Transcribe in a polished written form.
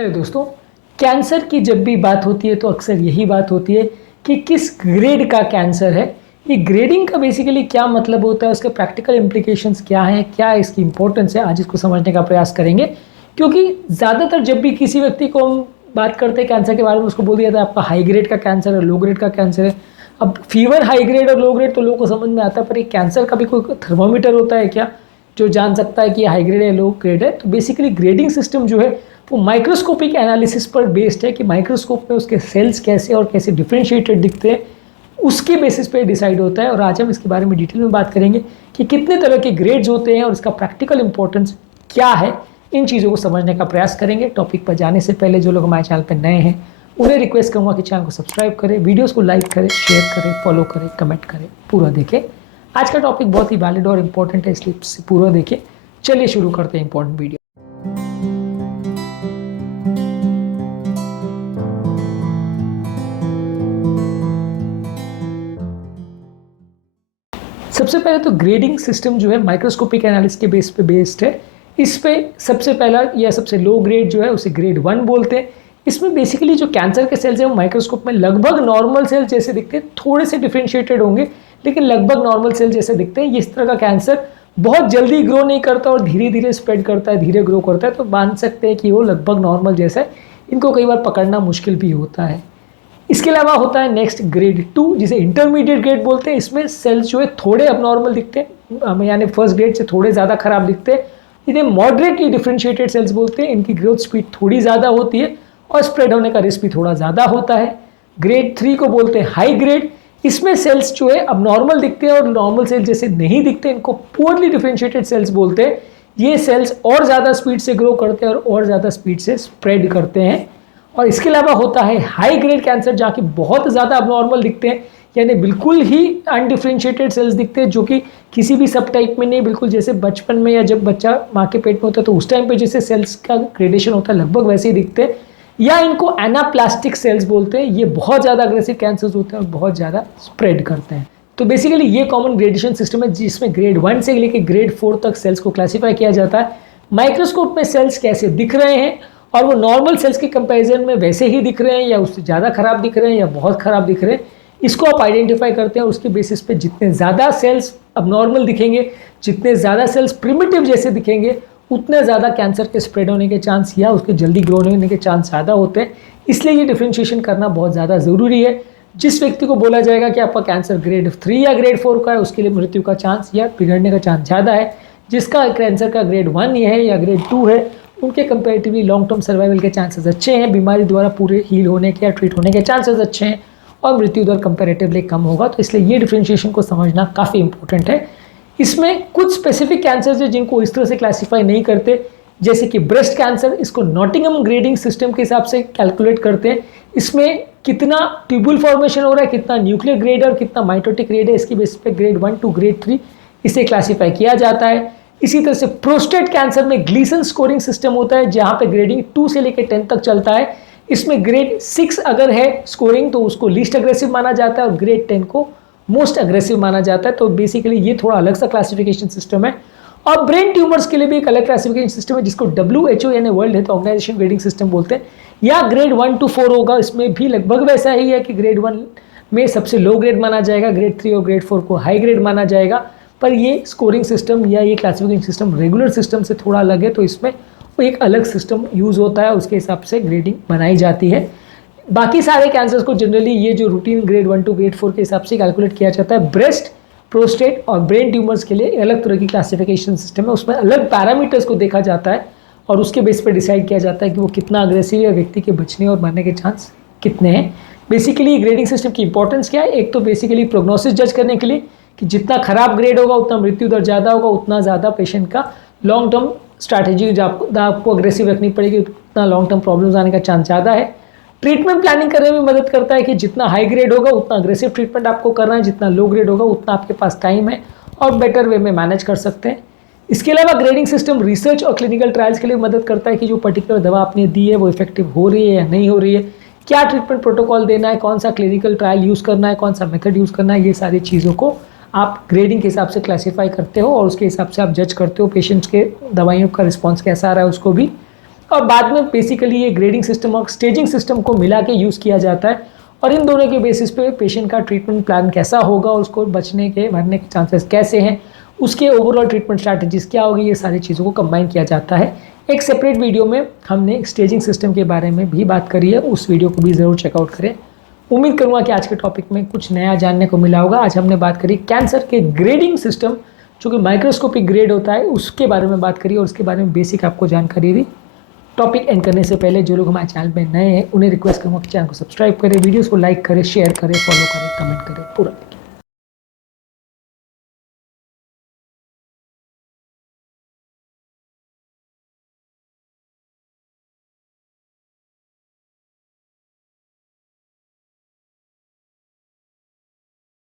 Hello दोस्तों। Cancer की जब भी बात होती है तो अक्सर यही बात होती है कि किस ग्रेड का कैंसर है। ये ग्रेडिंग का बेसिकली क्या मतलब होता है, उसके प्रैक्टिकल इम्प्लीकेशंस क्या हैं, क्या इसकी इंपॉर्टेंस है, आज इसको समझने का प्रयास करेंगे। क्योंकि ज़्यादातर जब भी किसी व्यक्ति को हम बात करते हैं कैंसर के बारे में, उसको बोल दिया था आपका हाई ग्रेड का कैंसर है, लो ग्रेड का कैंसर है। अब फीवर हाई ग्रेड और लो ग्रेड तो लोगों को समझ में आता है, पर ये कैंसर का भी कोई थर्मोमीटर होता है क्या जो जान सकता है कि हाई ग्रेड है लो ग्रेड है? तो बेसिकली ग्रेडिंग सिस्टम जो है वो माइक्रोस्कोपिक एनालिसिस पर बेस्ड है कि माइक्रोस्कोप में उसके सेल्स कैसे और कैसे डिफ्रेंशिएटेड दिखते हैं, उसके बेसिस पे डिसाइड होता है। और आज हम इसके बारे में डिटेल में बात करेंगे कि कितने तरह के ग्रेड्स होते हैं और इसका प्रैक्टिकल इंपॉर्टेंस क्या है। इन चीज़ों को समझने का प्रयास करेंगे। टॉपिक पर जाने से पहले जो लोग हमारे चैनल पर नए हैं उन्हें रिक्वेस्ट करूँगा कि चैनल को सब्सक्राइब करें, वीडियोज़ को लाइक करें, शेयर करें, फॉलो करें, कमेंट करें, पूरा देखें। आज का टॉपिक बहुत ही वैलिड और इम्पोर्टेंट है, इसलिए पूरा देखें। चलिए शुरू करते हैं इंपॉर्टेंट वीडियो। सबसे पहले तो ग्रेडिंग सिस्टम जो है माइक्रोस्कोपिक एनालिसिस के बेस पे बेस्ड है। इस पे सबसे पहला या सबसे लो ग्रेड जो है उसे ग्रेड 1 बोलते हैं। इसमें बेसिकली जो कैंसर के सेल्स हैं वो माइक्रोस्कोप में लगभग नॉर्मल सेल जैसे दिखते हैं, थोड़े से डिफ्रेंशिएटेड होंगे लेकिन लगभग नॉर्मल सेल जैसे दिखते हैं। इस तरह का कैंसर बहुत जल्दी ग्रो नहीं करता और धीरे धीरे स्प्रेड करता है, धीरे ग्रो करता है, तो मान सकते हैं कि वो लगभग नॉर्मल जैसा है। इनको कई बार पकड़ना मुश्किल भी होता है। इसके अलावा होता है नेक्स्ट ग्रेड 2 जिसे इंटरमीडिएट ग्रेड बोलते हैं। इसमें सेल्स जो है थोड़े अबनॉर्मल दिखते हैं, यानी फर्स्ट ग्रेड से थोड़े ज़्यादा खराब दिखते हैं। इन्हें मॉडरेटली डिफ्रेंशिएटेड सेल्स बोलते हैं। इनकी ग्रोथ स्पीड थोड़ी ज़्यादा होती है और स्प्रेड होने का रिस्क भी थोड़ा ज़्यादा होता है। ग्रेड 3 को बोलते हैं हाई ग्रेड। इसमें सेल्स जो है अब नॉर्मल दिखते हैं और नॉर्मल सेल्स जैसे नहीं दिखते, इनको पुअरली डिफ्रेंशिएटेड सेल्स बोलते हैं। ये सेल्स और ज़्यादा स्पीड से ग्रो करते हैं और ज़्यादा स्पीड से स्प्रेड करते हैं। और इसके अलावा होता है हाई ग्रेड कैंसर जहाँ की बहुत ज़्यादा अबनॉर्मल दिखते हैं, यानी बिल्कुल ही अनडिफ्रेंशिएटेड सेल्स दिखते हैं जो कि किसी भी सब टाइप में नहीं, बिल्कुल जैसे बचपन में या जब बच्चा माँ के पेट में होता है तो उस टाइम पे जैसे सेल्स का ग्रेडेशन होता है लगभग वैसे ही दिखते हैं। या इनको एनाप्लास्टिक सेल्स बोलते हैं। ये बहुत ज़्यादा अग्रेसिव कैंसर्स होते हैं और बहुत ज़्यादा स्प्रेड करते हैं। तो बेसिकली ये कॉमन ग्रेडेशन सिस्टम है जिसमें ग्रेड 1 से लेकर ग्रेड 4 तक सेल्स को क्लासीफाई किया जाता है। माइक्रोस्कोप में सेल्स कैसे दिख रहे हैं और वो नॉर्मल सेल्स के कंपैरिजन में वैसे ही दिख रहे हैं या उससे ज़्यादा खराब दिख रहे हैं या बहुत खराब दिख रहे हैं, इसको आप आइडेंटिफाई करते हैं। उसके बेसिस पे जितने ज़्यादा सेल्स अबनॉर्मल दिखेंगे, जितने ज़्यादा सेल्स प्रिमिटिव जैसे दिखेंगे, उतने ज़्यादा कैंसर के स्प्रेड होने के चांस या उसके जल्दी ग्रो होने के चांस ज़्यादा होते हैं। इसलिए ये डिफ्रेंशिएशन करना बहुत ज़्यादा ज़रूरी है। जिस व्यक्ति को बोला जाएगा कि आपका कैंसर ग्रेड 3 या ग्रेड 4 का है, उसके लिए मृत्यु का चांस या बिगड़ने का चांस ज़्यादा है। जिसका कैंसर का ग्रेड 1 ये है या ग्रेड 2 है, उनके कंपैरेटिवली लॉन्ग टर्म सर्वाइवल के चांसेस अच्छे हैं, बीमारी द्वारा पूरे हील होने के या ट्रीट होने के चांसेस अच्छे हैं और मृत्यु दर कंपैरेटिवली कम होगा। तो इसलिए ये डिफ्रेंशिएशन को समझना काफ़ी इंपॉर्टेंट है। इसमें कुछ स्पेसिफिक कैंसर्स हैं जिनको इस तरह से क्लासीफाई नहीं करते, जैसे कि ब्रेस्ट कैंसर। इसको नॉटिंघम ग्रेडिंग सिस्टम के हिसाब से कैलकुलेट करते हैं। इसमें कितना ट्यूबुल फॉर्मेशन हो रहा है, कितना न्यूक्लियर ग्रेड और कितना माइटोटिक ग्रेड है, इसकी बेसिस पे ग्रेड 1 टू ग्रेड 3 इसे क्लासीफाई किया जाता है। इसी तरह से प्रोस्टेट कैंसर में ग्लीसन स्कोरिंग सिस्टम होता है जहां पे ग्रेडिंग 2 से लेकर 10 तक चलता है। इसमें ग्रेड 6 अगर है स्कोरिंग तो उसको लीस्ट अग्रेसिव माना जाता है और ग्रेड 10 को मोस्ट अग्रेसिव माना जाता है। तो बेसिकली ये थोड़ा अलग सा क्लासिफिकेशन सिस्टम है। और ब्रेन ट्यूमर्स के लिए भी एक अलग क्लासिफिकेशन सिस्टम है जिसको WHO यानी world health organization grading system बोलते हैं। या ग्रेड 1 to 4 होगा, इसमें भी लगभग वैसा ही है कि ग्रेड 1 में सबसे लो ग्रेड माना जाएगा, ग्रेड 3 और ग्रेड 4 को हाई ग्रेड माना जाएगा। पर ये स्कोरिंग सिस्टम या ये क्लासिफिकेशन सिस्टम रेगुलर सिस्टम से थोड़ा अलग है, तो इसमें एक अलग सिस्टम यूज़ होता है, उसके हिसाब से ग्रेडिंग बनाई जाती है। बाकी सारे कैंसर्स को जनरली ये जो रूटीन ग्रेड 1 टू ग्रेड 4 के हिसाब से कैलकुलेट किया जाता है। ब्रेस्ट, प्रोस्टेट और ब्रेन ट्यूमर्स के लिए अलग तरह की क्लासिफिकेशन सिस्टम है, उसमें अलग पैरामीटर्स को देखा जाता है और उसके बेस पर डिसाइड किया जाता है कि वो कितना अग्रेसिव है, व्यक्ति के बचने और मरने के चांस कितने हैं। बेसिकली ग्रेडिंग सिस्टम की इंपॉर्टेंस क्या है? एक तो बेसिकली प्रोग्नोसिस जज करने के लिए कि जितना खराब ग्रेड होगा उतना मृत्यु दर ज़्यादा होगा, उतना ज़्यादा पेशेंट का लॉन्ग टर्म स्ट्रैटेजी जो आपको अग्रेसिव रखनी पड़ेगी, उतना लॉन्ग टर्म प्रॉब्लम्स आने का चांस ज़्यादा है। ट्रीटमेंट प्लानिंग करने में मदद करता है कि जितना हाई ग्रेड होगा उतना अग्रेसिव ट्रीटमेंट आपको करना है, जितना लो ग्रेड होगा उतना आपके पास टाइम है और बेटर वे में मैनेज कर सकते हैं। इसके अलावा ग्रेडिंग सिस्टम रिसर्च और क्लिनिकल ट्रायल्स के लिए मदद करता है कि जो पर्टिकुलर दवा आपने दी है वो इफेक्टिव हो रही है या नहीं हो रही है, क्या ट्रीटमेंट प्रोटोकॉल देना है, कौन सा क्लिनिकल ट्रायल यूज़ करना है, कौन सा मेथड यूज़ करना है, ये सारी चीज़ों को आप ग्रेडिंग के हिसाब से क्लासीफाई करते हो और उसके हिसाब से आप जज करते हो पेशेंट्स के दवाइयों का रिस्पॉन्स कैसा आ रहा है उसको भी। और बाद में बेसिकली ये ग्रेडिंग सिस्टम और स्टेजिंग सिस्टम को मिला के यूज़ किया जाता है और इन दोनों के बेसिस पे पेशेंट का ट्रीटमेंट प्लान कैसा होगा, उसको बचने के मरने के चांसेस कैसे हैं, उसके ओवरऑल ट्रीटमेंट स्ट्रैटेजीज क्या होगी, ये सारी चीज़ों को कंबाइन किया जाता है। एक सेपरेट वीडियो में हमने स्टेजिंग सिस्टम के बारे में भी बात करी है, उस वीडियो को भी ज़रूर चेकआउट करें। उम्मीद करूँगा कि आज के टॉपिक में कुछ नया जानने को मिला होगा। आज हमने बात करी कैंसर के ग्रेडिंग सिस्टम, जो कि माइक्रोस्कोपिक ग्रेड होता है, उसके बारे में बात करी और उसके बारे में बेसिक आपको जानकारी दी। टॉपिक एंड करने से पहले जो लोग हमारे चैनल पे नए हैं उन्हें रिक्वेस्ट करूँगा कि चैनल को सब्सक्राइब करें, वीडियोस को लाइक करें, शेयर करें, फॉलो करें, कमेंट करें, पूरा